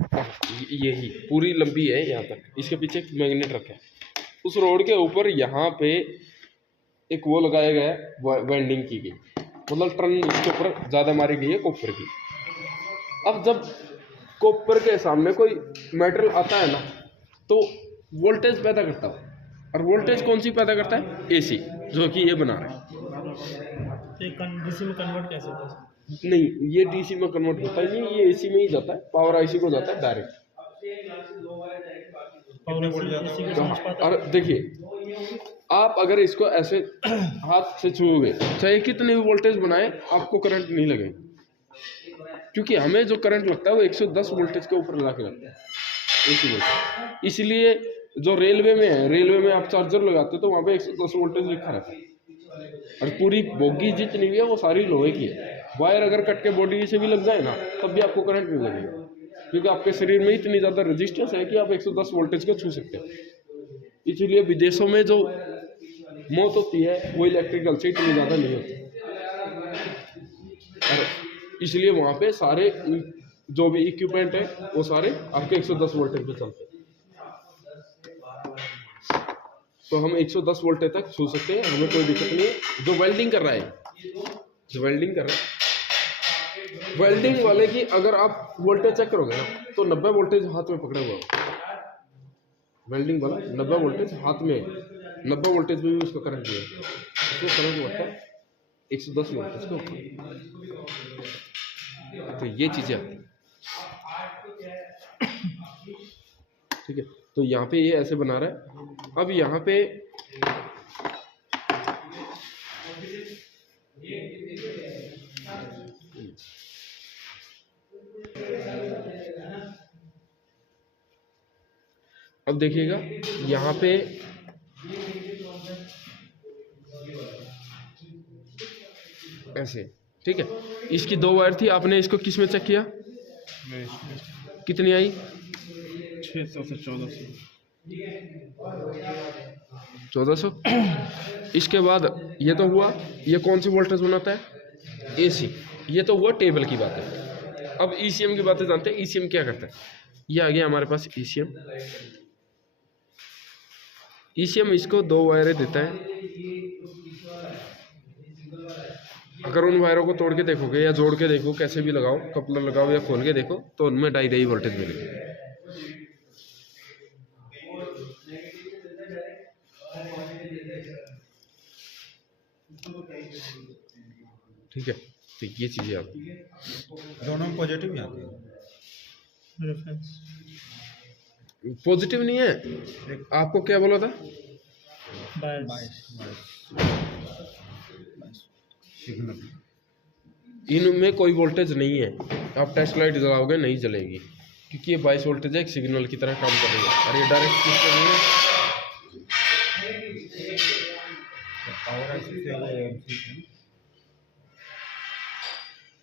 यही पूरी लंबी है यहाँ तक, इसके पीछे एक मैग्नेट रखा है। उस रोड के ऊपर यहाँ पे एक वो लगाया गया है, वेल्डिंग की गई, मतलब टर्न इसके ऊपर ज़्यादा मारी गई है कॉपर की। अब जब कॉपर के सामने कोई मेटल आता है ना, तो वोल्टेज पैदा करता है। और वोल्टेज कौन सी पैदा करता है? एसी, जो कि ये बना रहा है। डीसी में कन्वर्ट कैसे होता है? नहीं, ये डीसी में कन्वर्ट होता है नहीं, ये एसी में ही जाता है, पावर आईसी को जाता है डायरेक्ट। और देखिए, आप अगर इसको ऐसे हाथ से छूओगे, चाहे कितने भी वोल्टेज बनाए, आपको करंट नहीं लगेगा, क्योंकि हमें जो करंट लगता है वो 110 वोल्टेज के ऊपर लाके लगता है एसी वोल्टेज। इसलिए जो रेलवे में है, रेलवे में आप चार्जर लगाते हो तो वहाँ पे 110 वोल्टेज लिखा रहता है। और पूरी बोगी जितनी भी है वो सारी लोहे की है। वायर अगर कट के बॉडी से भी लग जाए ना, तब भी आपको करंट नहीं लगेगा, क्योंकि आपके शरीर में इतनी ज़्यादा रेजिस्टेंस है कि आप 110 वोल्टेज को छू सकते हैं। इसलिए विदेशों में जो मौत होती है वो इलेक्ट्रिकल से इतनी ज़्यादा नहीं होती, और इसलिए वहाँ पे सारे जो भी इक्विपमेंट है वो सारे आपके 110 वोल्टेज पे चलते हैं। तो हम 110 वोल्टेज तक छू सकते हैं, हमें कोई दिक्कत नहीं है। जो वेल्डिंग कर रहा है, जो वेल्डिंग कर रहा है, वेल्डिंग वाले की अगर आप वोल्टेज चेक करोगे ना, तो 90 वोल्टेज हाथ में पकड़ा हुआ है। वेल्डिंग वाला 90 वोल्टेज हाथ में, 90 वोल्टेज में भी उसका करंट दिया है, उसको करंट लगता है 110 वोल्टेज के ऊपर। तो ये चीज़ें आती हैं, ठीक है। तो यहाँ पे ये ऐसे बना रहा है। अब यहाँ पे अब देखिएगा, यहाँ पे ऐसे, ठीक है। इसकी 2 वायर थी, आपने इसको किस में चेक किया? कितनी आई? 600 से 1400। इसके बाद ये तो हुआ, ये कौन सी वोल्टेज बनाता है? एसी। ये तो हुआ टेबल की बात है। अब ईसीएम की बातें जानते हैं। ईसीएम क्या करता है? ये आ गया हमारे पास ईसीएम। ईसीएम इसको 2 वायरें देता है। अगर उन वायरों को तोड़ के देखोगे या जोड़ के देखो, कैसे भी लगाओ, कपलर लगाओ या खोल के देखो, तो उनमें डाई वोल्टेज मिलेगी। ठीक है, तो ये चीजें आती है, दोनों पॉजिटिव ही आती है। रेफरेंस पॉजिटिव नहीं है। आपको क्या बोला था? सिग्नल, इनमें कोई वोल्टेज नहीं है। आप टेस्ट लाइट जलाओगे नहीं जलेगी, क्योंकि ये 22 वोल्टेज है, एक सिग्नल की तरह काम कर रही है। और ये डायरेक्ट सिस्टम नहीं है। पावर आईसी से वो एमसी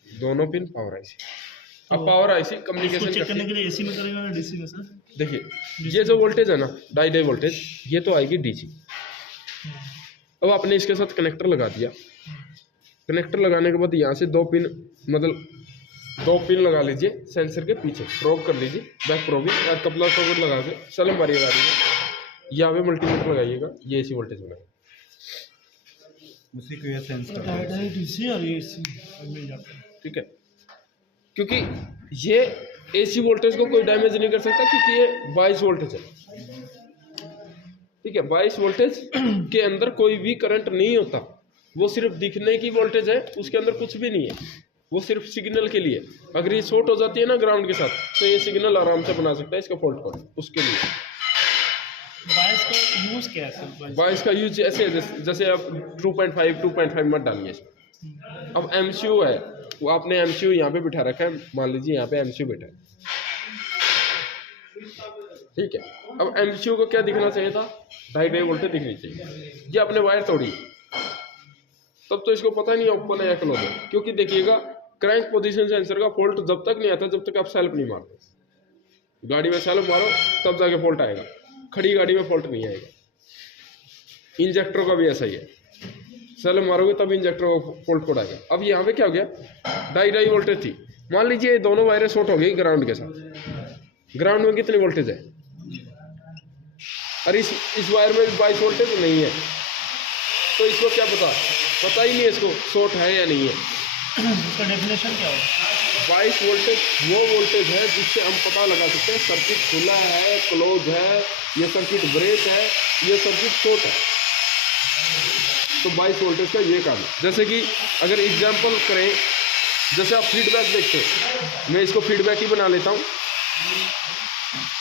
दोनों पिन पावर आईसी। अब पावर आईसी कम्युनिकेशन चेक करने के लिए एसी में करेगा या डीसी में सर? देखिए, ये जो वोल्टेज है ना, डाई वोल्टेज, ये तो आएगी डीसी। अब आपने इसके साथ कनेक्टर लगा दिया। कनेक्टर लगाने के बाद यहाँ से 2 पिन, मतलब 2 पिन लगा लीजिए सेंसर के पीछे, प्रोब कर लीजिए, बैक प्रोबिंग या कपलर सॉकेट लगा के सलम बारी लगा दीजिए। यहाँ पे मल्टीमीटर लगाइएगा, ये एसी वोल्टेज बनाएगा, उसी को ये सेंस करता है। डीसी और एसी मिल जाता है, ठीक है। क्योंकि ये एसी वोल्टेज को कोई डैमेज नहीं कर सकता, क्योंकि ये 22 वोल्टेज है, ठीक है। 22 वोल्टेज के अंदर कोई भी करंट नहीं होता, वो सिर्फ दिखने की वोल्टेज है, उसके अंदर कुछ भी नहीं है, वो सिर्फ सिग्नल के लिए। अगर ये शॉर्ट हो जाती है ना ग्राउंड के साथ, तो ये सिग्नल आराम से बना सकता है इसका फॉल्ट कोड, उसके लिए। बायस का यूज क्या है सर? बायस का यूज ऐसे है, जैसे आप 2.5 मत डालिए इसमें। अब एमसीयू है, वो आपने एमसीयू यहाँ पे बिठा रखा है, मान लीजिए यहाँ पे एमसीयू बैठा है, ठीक है। अब एमसीयू को क्या दिखना चाहिए था? डाई वोल्टेज दिखनी चाहिए। ये आपने वायर तोड़ी, तब तो इसको पता नहीं ओपन है या क्लोज है, क्योंकि देखिएगा क्रैंक पोजीशन सेंसर का फॉल्ट जब तक नहीं आता जब तक आप सेल्फ नहीं मारते। गाड़ी में सेल्फ मारो तब जाके फॉल्ट आएगा, खड़ी गाड़ी में फॉल्ट नहीं आएगा। इंजेक्टर का भी ऐसा ही है, सेल्फ मारोगे तब इंजेक्टर का फॉल्ट कोड आएगा। अब यहाँ पे क्या हो गया? डाई वोल्टेज थी, मान लीजिए दोनों वायरें शॉर्ट हो गई ग्राउंड के साथ, ग्राउंड में कितनी वोल्टेज है, और इस वायर में 22 वोल्टेज नहीं है, तो इसको क्या पता ही नहीं है इसको शॉर्ट है या नहीं है। इसका डेफिनेशन क्या होगा? 22 वोल्टेज वो वोल्टेज है जिससे हम पता लगा सकते हैं सर्किट खुला है, क्लोज है, ये सर्किट ब्रेक है, ये सर्किट शॉर्ट है। तो 22 वोल्टेज का ये काम है। जैसे कि अगर एग्जांपल करें, जैसे आप फीडबैक देखते हैं, मैं इसको फीडबैक ही बना लेता हूँ।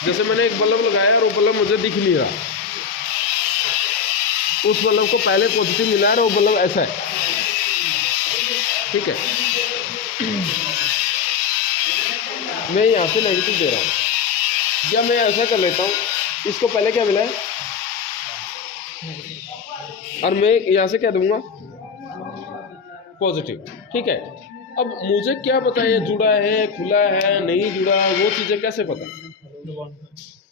जैसे मैंने एक बल्ब लगाया और वो बल्ब मुझे दिख नहीं रहा, उस बल्ब को पहले पॉजिटिव मिला है और वो बल्ब ऐसा है, ठीक है, मैं यहाँ से नेगेटिव दे रहा हूँ, या मैं ऐसा कर लेता हूँ, इसको पहले क्या मिला है और मैं यहाँ से क्या दूंगा पॉजिटिव, ठीक है। अब मुझे क्या पता ये जुड़ा है, खुला है, नहीं जुड़ा, वो चीज़ें कैसे पता,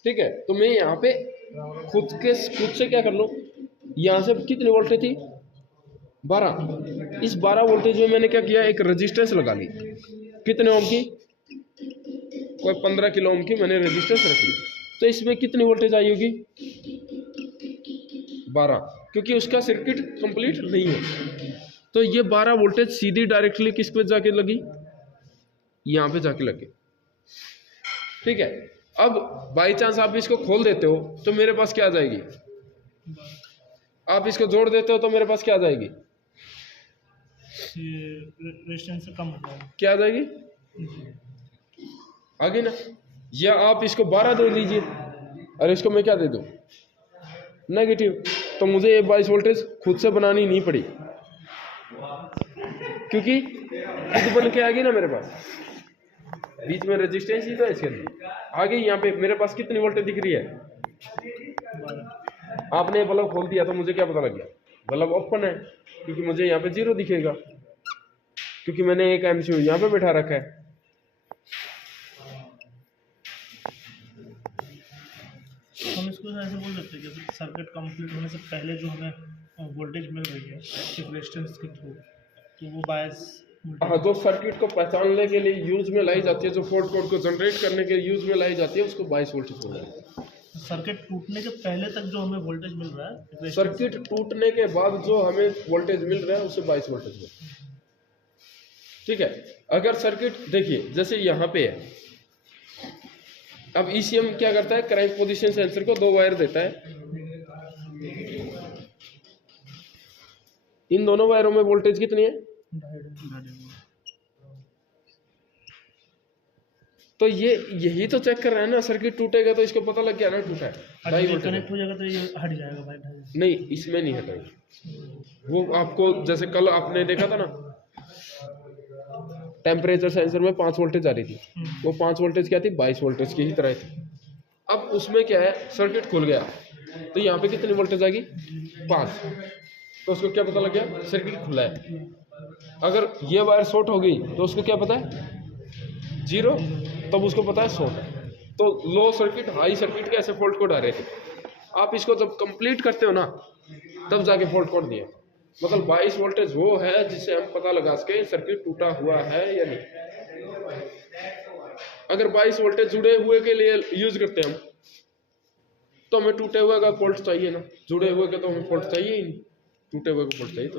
ठीक है। तो मैं यहाँ पे खुद से क्या कर लूँ, यहाँ से कितनी वोल्टेज थी 12, इस 12 वोल्टेज में मैंने क्या किया, एक रेजिस्टेंस लगा ली, कितने ओम की, कोई 15 किलो ओम की मैंने रेजिस्टेंस रख ली। तो इसमें कितनी वोल्टेज आई होगी 12, क्योंकि उसका सर्किट कंप्लीट नहीं है। तो ये 12 वोल्टेज सीधी डायरेक्टली किस पे जाके लगी, यहाँ पे जाके लगी, ठीक है। अब बाई चांस आप इसको खोल देते हो तो मेरे पास क्या आ जाएगी, आप इसको जोड़ देते हो तो मेरे पास क्या आ जाएगी, रेजिस्टेंस कम हो जाएगा, क्या आ जाएगी, आगे ना। या आप इसको 12 दे दीजिए और इसको मैं क्या दे दूं नेगेटिव, तो मुझे ये 22 वोल्टेज खुद से बनानी नहीं पड़ी, क्योंकि खुद बन के आ गई ना मेरे पास, बीच में रेजिस्टेंस ही तो है इसके अंदर, आगे यहाँ पे मेरे पास कितनी वोल्टेज दिख रही है। आपने बल्ब खोल दिया तो मुझे क्या पता लग गया, बल्ब ओपन है, क्योंकि मुझे यहाँ पे 0 दिखेगा, क्योंकि मैंने एक एमसीयू यहाँ पे बैठा रखा है। हम इसको ऐसे बोल सकते हैं कि सर्किट कंप्लीट होने से पहले जो हमें वोल्टेज मिल रही है सिर्फ रेजिस्टेंस के थ्रू, तो वो बायस, हाँ, जो सर्किट को पहचानने के लिए यूज में लाई जाती है, जो फॉल्ट कोड को जनरेट करने के लिए यूज में लाई जाती है, उसको 22 वोल्टेज बोलते हैं। सर्किट टूटने के पहले तक जो हमें वोल्टेज मिल रहा है, सर्किट टूटने के बाद जो हमें वोल्टेज मिल रहा है उसे 22 वोल्टेज बोलते हैं, ठीक है। अगर सर्किट देखिए जैसे यहाँ पे है, अब ईसीएम क्या करता है, करंट पोजीशन सेंसर को 2 वायर देता है, इन दोनों वायरों में वोल्टेज कितनी है, तो ये यही तो चेक कर रहा है ना, सर्किट टूटेगा तो इसको पता लग गया ना टूटा है, कनेक्ट हो जाएगा तो ये हट जाएगा भाई, नहीं इसमें नहीं हटेगा। वो आपको जैसे कल आपने देखा था ना, टेम्परेचर सेंसर में 5 वोल्टेज आ रही थी, वो 5 वोल्टेज क्या थी, 22 वोल्टेज की ही तरह थी। अब उसमें क्या है, सर्किट खुल गया तो यहाँ पे कितनी वोल्टेज आएगी 5, तो उसको क्या पता लग गया सर्किट खुला है। अगर ये वायर शॉर्ट हो गई तो उसको क्या पता है 0, तब उसको पता है शॉर्ट है। तो लो सर्किट हाई सर्किट के ऐसे फॉल्ट कोड आ रहे थे, आप इसको जब कंप्लीट करते हो ना तब जाके फॉल्ट कोड दिए, मतलब 22 वोल्टेज वो है जिससे हम पता लगा सके सर्किट टूटा हुआ है या नहीं। अगर 22 वोल्टेज जुड़े हुए के लिए यूज करते हैं हम, तो हमें टूटे हुए का फॉल्ट चाहिए ना, जुड़े हुए का तो हमें फॉल्ट चाहिए ही नहीं, टूटे हुए का फॉल्ट चाहिए।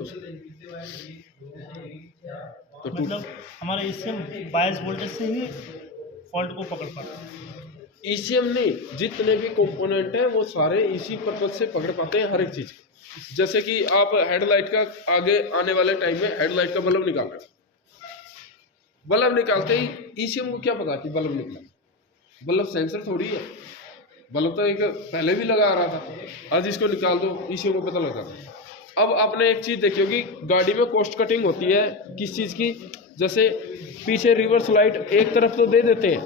तो मतलब हमारा ईसीएम 22 वोल्टेज से ही फॉल्ट को पकड़ पाता है। ईसीएम नहीं, जितने भी कंपोनेंट हैं वो सारे इसी पर्पज से पकड़ पाते हैं हर एक चीज। जैसे कि आप हेडलाइट का आगे आने वाले टाइम में हेडलाइट का बल्ब निकाल रहे, बल्ब निकालते ही ईसीएम को क्या पता कि बल्ब निकला, बल्ब सेंसर थोड़ी है, बल्ब तो एक पहले भी लगा आ रहा था, आज इसको निकाल दो ईसीएम को पता लगा। अब आपने एक चीज देखी होगी, गाड़ी में कॉस्ट कटिंग होती है किस चीज की, जैसे पीछे रिवर्स लाइट एक तरफ तो दे देते हैं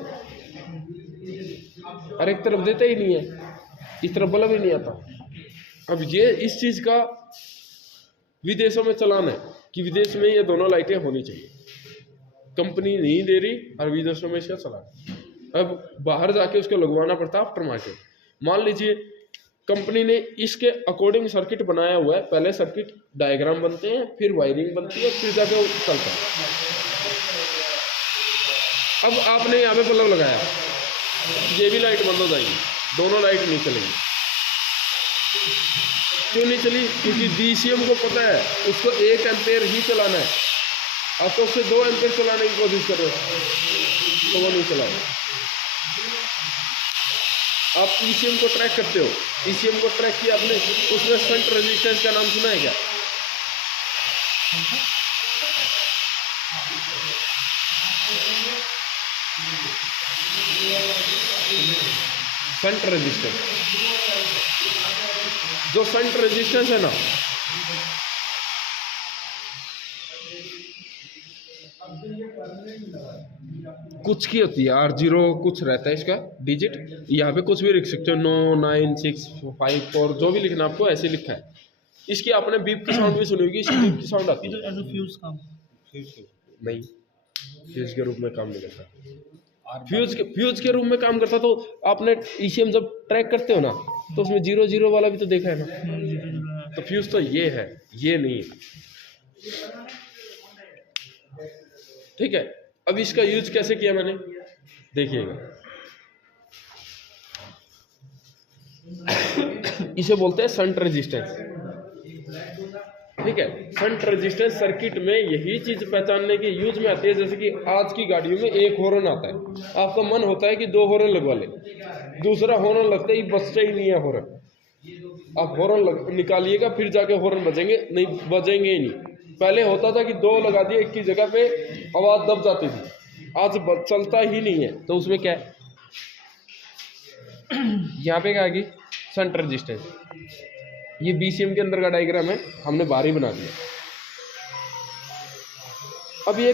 और एक तरफ देते ही नहीं है, इस तरफ बल्ब ही नहीं आता। अब ये इस चीज का विदेशों में चलान है कि विदेश में ये दोनों लाइटें होनी चाहिए, कंपनी नहीं दे रही और विदेशों में इसका चलान, अब बाहर जाके उसको लगवाना पड़ता है आफ्टर मार्केट। मान लीजिए कंपनी ने इसके अकॉर्डिंग सर्किट बनाया हुआ है, पहले सर्किट डायग्राम बनते हैं, फिर वायरिंग बनती है, फिर जाके वो चलता है। अब आपने यहाँ पे बल्ब लगाया, ये भी लाइट बंद हो जाएगी, दोनों लाइट नहीं चलेगी। क्यों नहीं चली? क्योंकि BCM को पता है उसको 1 एम्पेयर ही चलाना है। अब तो उससे 2 एम्पेयर चलाने की कोशिश कर रहे हो तो वो नहीं चलाएगा। आप ECM को ट्रैक करते हो, ECM को ट्रैक किया आपने, उसमें शंट रेजिस्टेंस का नाम सुना है क्या? शंट रेजिस्टेंस, जो शंट रेजिस्टेंस है ना, कुछ की होती है R0 कुछ रहता है इसका डिजिट, यहाँ पे कुछ भी लिख सकते हो, 9, 9, 6, 5, 4 जो भी लिखना आपको ऐसे लिखा है। इसकी आपने बीप की साउंड भी सुनी होगी, इसकी बीप की साउंड आती है। एज अ फ्यूज काम नहीं, फ्यूज के रूप में काम नहीं करता। फ्यूज के रूप में काम करता तो आपने ECM जब ट्रैक करते हो ना तो उसमें 0, 0 वाला भी तो देखा है ना। तो फ्यूज तो ये है, ये नहीं है। ठीक है, अब इसका यूज कैसे किया मैंने, देखिएगा। इसे बोलते हैं शंट रेजिस्टेंस। ठीक है, शंट रेजिस्टेंस सर्किट में यही चीज पहचानने की यूज में आती है। जैसे कि आज की गाड़ियों में एक हॉर्न आता है, आपका मन होता है कि 2 हॉर्न लगवा ले, दूसरा हॉर्न लगता ही बचता ही नहीं है हॉर्न। आप हॉर्न निकालिएगा फिर जाके हॉर्न बजेंगे, नहीं बजेंगे ही नहीं। पहले होता था कि 2 लगा दिए एक की जगह पे, आवाज दब जाती थी, आज चलता ही नहीं है। तो उसमें क्या है, यहाँ पे क्या आएगी, शंट रेजिस्टेंस। ये BCM के अंदर का डायग्राम है, हमने बाहर ही बना दिया। अब ये